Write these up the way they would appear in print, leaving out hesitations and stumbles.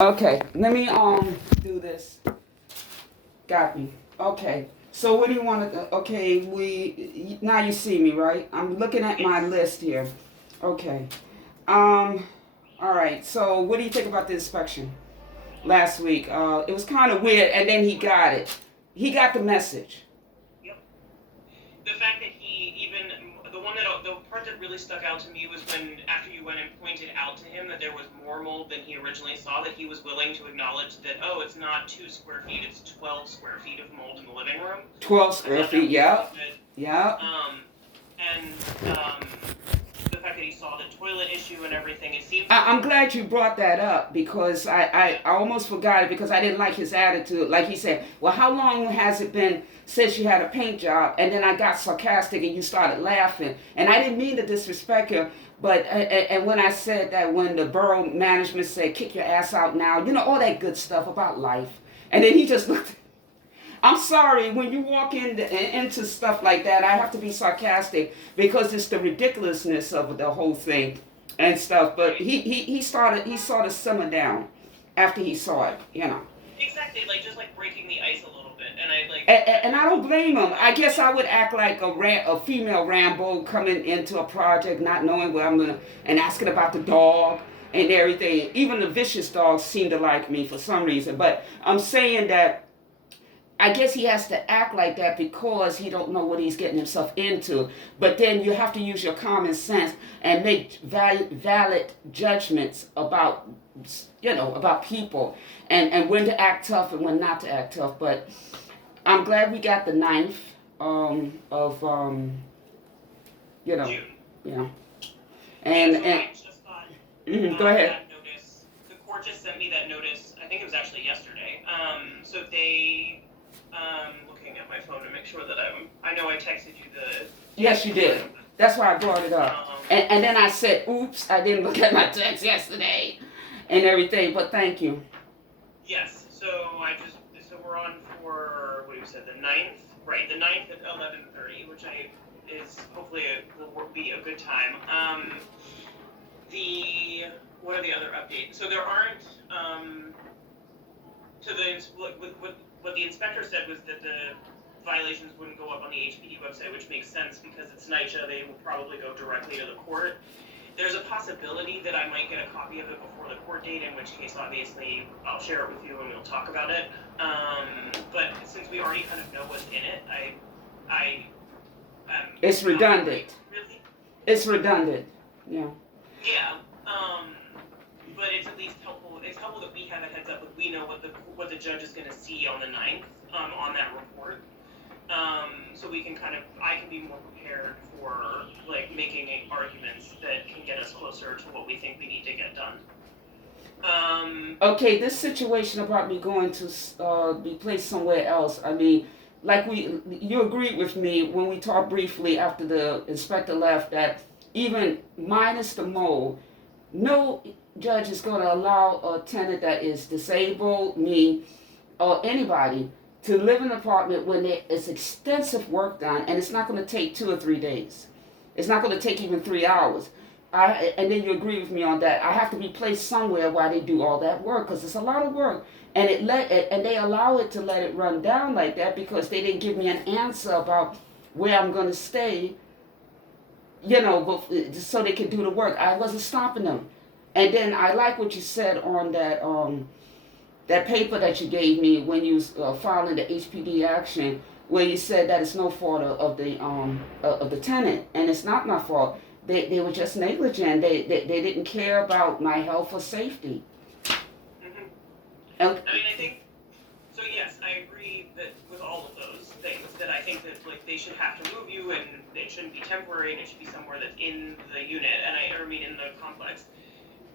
Okay, let me do this. Got me. Okay. So what do you want to? Okay, we now you see me, right? I'm looking at my Yes. list here. Okay. Um. All right. So what do you think about the inspection last week? It was kind of weird, and then he got it. He got the message. Yep. The fact that he even the part that really stuck out to me was when after you went and pointed out to him that there was more mold than he originally saw, that he was willing to acknowledge that, oh, it's not 2 square feet, it's 12 square feet of mold in the living room. 12 I square thought that feet. was really Yep. good. Yep. And the fact that he saw the toilet issue and everything, it seems I'm like, glad you brought that up because yeah, I almost forgot it because I didn't like his attitude. Like he said, well, how long has it been since you had a paint job? And then I got sarcastic and you started laughing. And I didn't mean to disrespect him. But, and when I said that when the borough management said, kick your ass out now, all that good stuff about life. And then he just looked, I'm sorry, when you walk into stuff like that, I have to be sarcastic because it's the ridiculousness of the whole thing and stuff. But right. he sort of simmer down after he saw it. Exactly, like just like breaking the ice a little bit. And I like, And I don't blame him. I guess I would act like a female Rambo coming into a project not knowing where I'm gonna and asking about the dog and everything. Even the vicious dogs seem to like me for some reason. But I'm saying that I guess he has to act like that because he don't know what he's getting himself into. But then you have to use your common sense and make valid judgments about people and when to act tough and when not to act tough. But I'm glad we got the ninth of you know June. yeah Yeah, and so and I just got go ahead. that notice. The court just sent me that notice. I think it was actually yesterday. So they, looking at my phone to make sure that I know I texted you the Yes, you did. That's why I brought it up. um, And then I said, oops, I didn't look at my text yesterday and everything, but thank you. yes. So we're on for what you said, the ninth, right? The ninth at 11:30, which I is hopefully will be a good time. The What are the other updates? So there aren't to the what the inspector said was that the violations wouldn't go up on the HPD website, which makes sense because it's NYCHA. They will probably go directly to the court. There's a possibility that I might get a copy of it before the court date, in which case, obviously, I'll share it with you and we'll talk about it. But since we already kind of know what's in it, I am It's not redundant. really, It's redundant. Yeah. yeah. But it's at least helpful. It's helpful that we have a heads up, that we know what the judge is going to see on the ninth on that report. So we can I can be more prepared for like making arguments that can get us closer to what we think we need to get done. Okay, this situation about me going to be placed somewhere else. I mean, like you agreed with me when we talked briefly after the inspector left that even minus the mold, no judge is going to allow a tenant that is disabled, me, or anybody to live in an apartment when there is extensive work done and it's not going to take 2 or 3 days. It's not going to take even 3 hours. And then you agree with me on that. I have to be placed somewhere while they do all that work because it's a lot of work, and and they allow it to let it run down like that because they didn't give me an answer about where I'm going to stay. So they can do the work. I wasn't stopping them. And then I like what you said on that paper that you gave me when you was filing the HPD action, where you said that it's no fault of the tenant, and it's not my fault. They were just negligent. They didn't care about my health or safety. hmm And, I mean, I think so. Yes, I agree that with all of those things, that I think that like they should have to move you, and it shouldn't be temporary, and it should be somewhere that's in the unit, and I mean in the complex.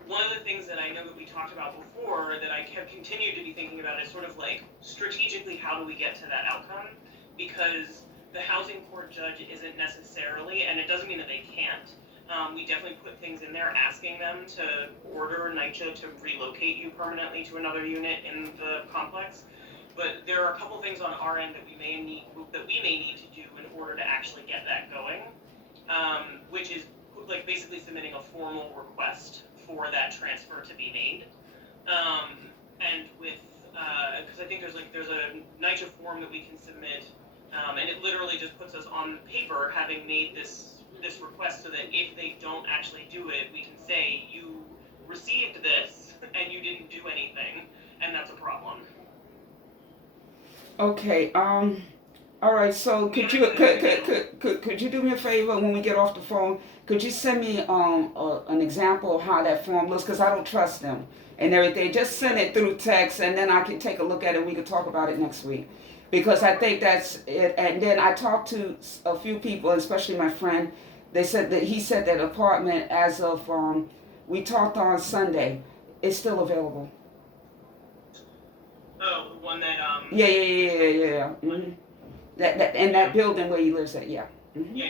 One of the things that I know that we talked about before that I have continued to be thinking about is sort of like strategically, how do we get to that outcome? Because the housing court judge isn't necessarily, and it doesn't mean that they can't. We definitely put things in there asking them to order NYCHA to relocate you permanently to another unit in the complex. But there are a couple things on our end that we may need to do in order to actually get that going, which is like basically submitting a formal request for that transfer to be made. there's a NYCHA form that we can submit, and it literally just puts us on paper having made this request, so that if they don't actually do it, we can say you received this and you didn't do anything, and that's a problem. Okay. All right. So could you do me a favor when we get off the phone? Could you send me an example of how that form looks? Because I don't trust them and everything. Just send it through text, and then I can take a look at it. We could talk about it next week, because I think that's it. And then I talked to a few people, especially my friend. They said that he said that apartment, as of we talked on Sunday, is still available. Oh, the one that Yeah. Mm-hmm. That in that building where he lives at, yeah. Mm-hmm. Yeah.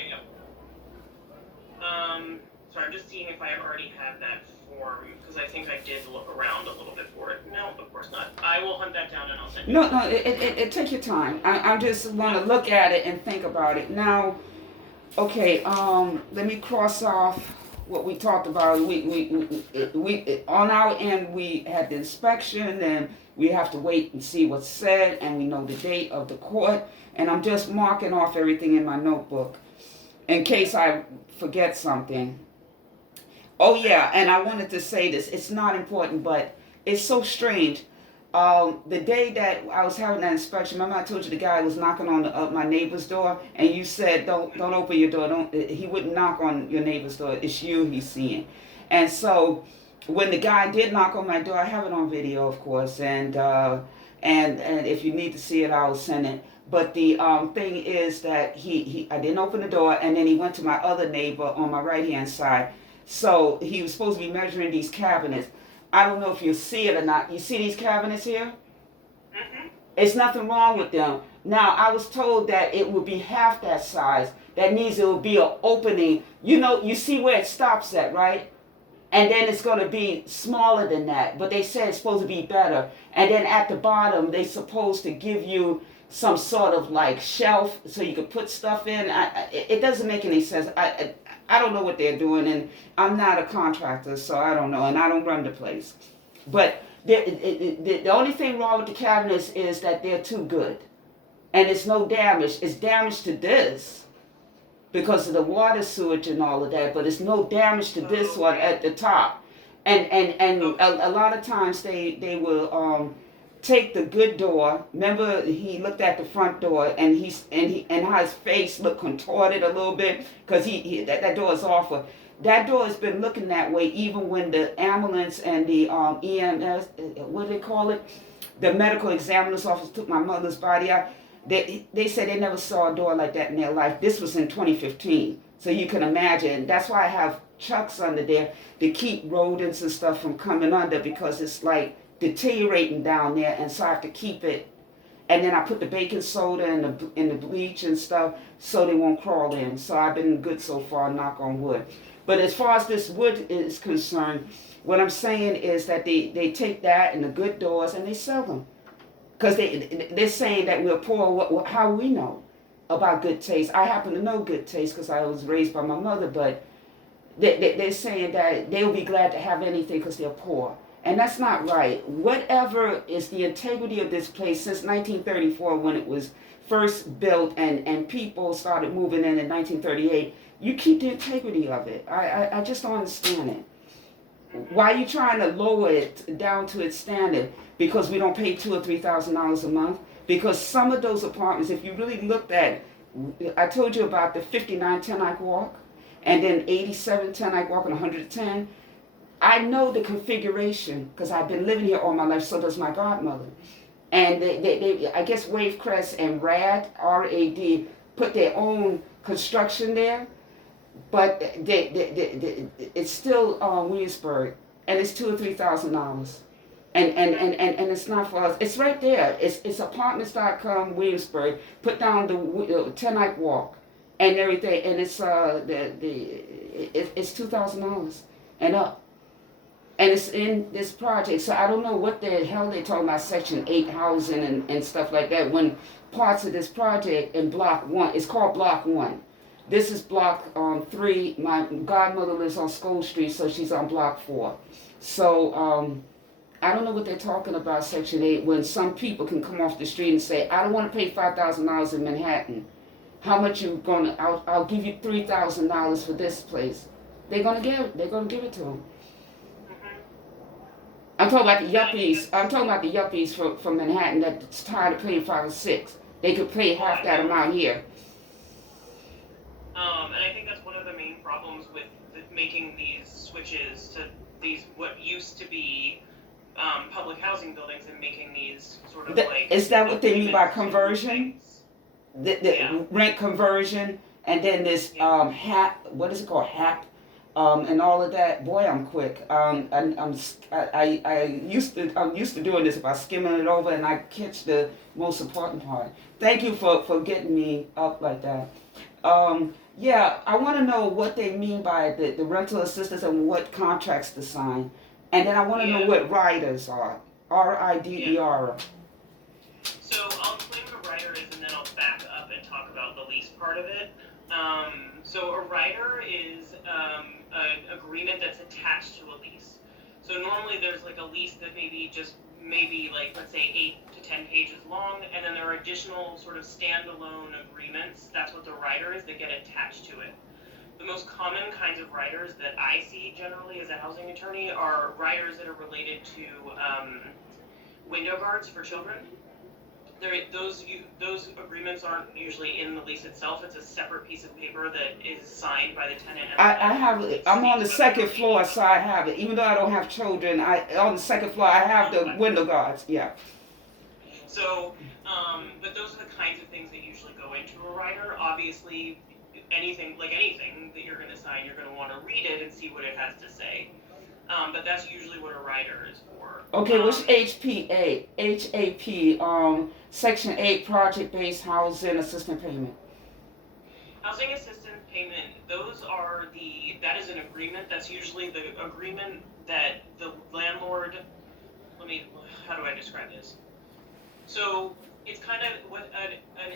Sorry, I'm just seeing if I already have that form, because I think I did look around a little bit for it. No, of course not. I will hunt that down and I'll send you. No, it take your time. I just want to look at it and think about it. Now, okay, let me cross off what we talked about. We on our end, we had the inspection, and we have to wait and see what's said, and we know the date of the court, and I'm just marking off everything in my notebook in case I forget something. Oh yeah, and I wanted to say this. It's not important, but it's so strange. The day that I was having that inspection, remember I told you the guy was knocking on my neighbor's door, and you said don't open your door. Don't. He wouldn't knock on your neighbor's door. It's you he's seeing. And so when the guy did knock on my door, I have it on video, of course, and if you need to see it, I'll send it. But the thing is that I didn't open the door, and then he went to my other neighbor on my right hand side. So he was supposed to be measuring these cabinets. I don't know if you see it or not. You see these cabinets here? Mm-hmm. It's nothing wrong with them. Now, I was told that it would be half that size. That means it will be an opening. You know, you see where it stops at, right? And then it's going to be smaller than that. But they said it's supposed to be better. And then at the bottom, they're supposed to give you some sort of like shelf so you could put stuff in. It doesn't make any sense. I don't know what they're doing, and I'm not a contractor, so I don't know, and I don't run the place. But the only thing wrong with the cabinets is that they're too good, and it's no damage. It's damage to this because of the water sewage and all of that, but it's no damage to this one at the top. And a lot of times they will take the good door. Remember, he looked at the front door, and how his face looked contorted a little bit because that door is awful. That door has been looking that way even when the ambulance and the EMS, what do they call it? The medical examiner's office took my mother's body out. They said they never saw a door like that in their life. This was in 2015, so you can imagine. That's why I have chucks under there to keep rodents and stuff from coming under, because it's like deteriorating down there, and so I have to keep it. And then I put the baking soda and the bleach and stuff so they won't crawl in. So I've been good so far, knock on wood. But as far as this wood is concerned, what I'm saying is that they take that and the good doors and they sell them, because they're saying that we're poor. How we know about good taste? I happen to know good taste because I was raised by my mother, but they're saying that they will be glad to have anything because they're poor. And that's not right. Whatever is the integrity of this place since 1934, when it was first built and people started moving in 1938, you keep the integrity of it. I just don't understand it. Why are you trying to lower it down to its standard? Because we don't pay $2,000 or $3,000 a month? Because some of those apartments, if you really looked at, I told you about the 59 Ten Eyck Walk, and then 87 Ten Eyck Walk and 110. I know the configuration because I've been living here all my life. So does my godmother. And they I guess Wavecrest and RAD, put their own construction there. But it's still Williamsburg, and it's $2,000 or $3,000. And it's not for us. It's right there. It's apartments.com Williamsburg. Put down the Ten Eyck Walk and everything, and it's it's $2,000 and up. And it's in this project, so I don't know what the hell they're talking about Section 8 housing and stuff like that, when parts of this project in Block 1, it's called Block 1. This is Block 3. My godmother lives on School Street, so she's on Block 4. So I don't know what they're talking about, Section 8, when some people can come off the street and say, I don't want to pay $5,000 in Manhattan. How much you gonna? I'll give you $3,000 for this place. They're gonna give it to them. Mhm. I'm talking about the And I think yuppies. I'm that's talking about the yuppies from Manhattan that's tired of paying 5 or 6. They could pay well, half I that know. amount here. And I think that's one of the main problems with making these switches to these what used to be public housing buildings and making these sort of like Is that what they mean by agreements to move conversion? things. The Yeah, rent conversion, and then this yeah. hap. What is it called? Hap. And all of that. Boy, I'm quick. I'm used to doing this by skimming it over, and I catch the most important part. Thank you for getting me up like that. Yeah, I want to know what they mean by the rental assistance and what contracts to sign, and then I want to know Yeah. what riders are. RIDER. So I'll explain what a rider is, and then I'll back up and talk about the lease part of it. So a rider is an agreement that's attached to a lease. So normally there's like a lease that maybe like let's say 8 to 10 pages long, and then there are additional sort of standalone agreements. That's what the rider is that get attached to it. The most common kinds of riders that I see generally as a housing attorney are riders that are related to window guards for children. Those agreements aren't usually in the lease itself. It's a separate piece of paper that is signed by the tenant. I have it. I'm on the second floor, so I have it. Even though I don't have children, on the second floor I have the window guards. Yeah. So, but those are the kinds of things that usually go into a rider. Obviously, anything that you're going to sign, you're going to want to read it and see what it has to say. But that's usually what a rider is for. Okay, what's HPA? HAP, Section 8, project-based housing assistance payment. Housing assistance payment, that is an agreement. That's usually the agreement that the landlord, how do I describe this? So it's kind of what an